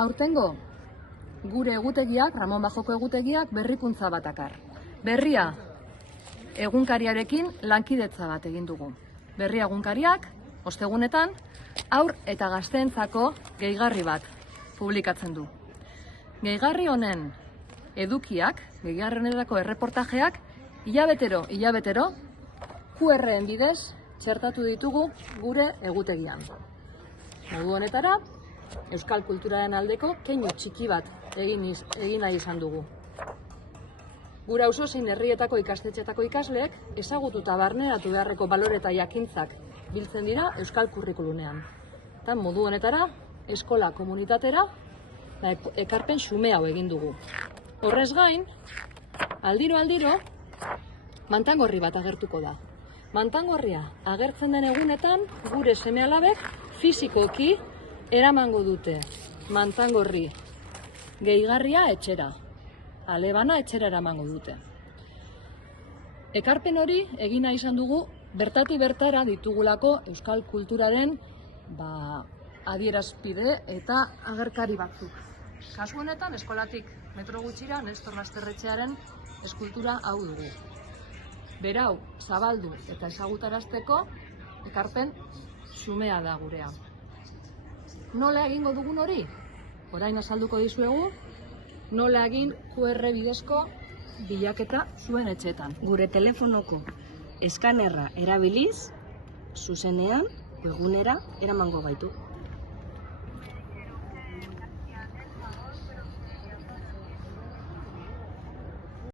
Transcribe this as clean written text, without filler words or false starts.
Aurtengo gure egutegiak, Ramon Bajoko egutegiak berrikuntza bat dakar. Berria egunkariarekin lankidetza bat egin dugu. Berria egunkariak, ostegunetan, haur eta gazteentzako gehigarri bat publikatzen du. Gehigarri honen edukiak, gehigarri honetako erreportajeak, hilabetero, QR-en bidez txertatu ditugu gure egutegian. Modu honetara, euskal kulturaren aldeko keinu txiki bat egin nahi izan dugu. Gure auzo zein herrietako ikastetxetako ikasleek ezagututa barneratu beharreko balore eta jakintzak biltzen dira euskal kurrikulunean. Eta modu honetara, eskola komunitatera ekarpen xume hau egin dugu. Horrez gain, aldiro, mantangorri bat agertuko da. Mantangorria agertzen den egunetan, gure seme-alabek fisikoki eramango dute mantangorri gehigarria etxera. Alebana etxera eramango dute. Ekarpen hori egina izan dugu bertatik bertara ditugulako euskal kulturaren adierazpide eta agerkari batzuk. Kasu honetan, eskolatik metro gutxira Nestor Basterretxearen eskultura hau dugu. Berau zabaldu eta ezagutarazteko ekarpen xumea da gurea. Nola egingo dugun hori? Orain azalduko dizuegu, nola egin QR bidezko bilaketa zuen etxetan. Gure telefonoko eskanerra erabiliz, zuzenean, webgunera eramango gaitu.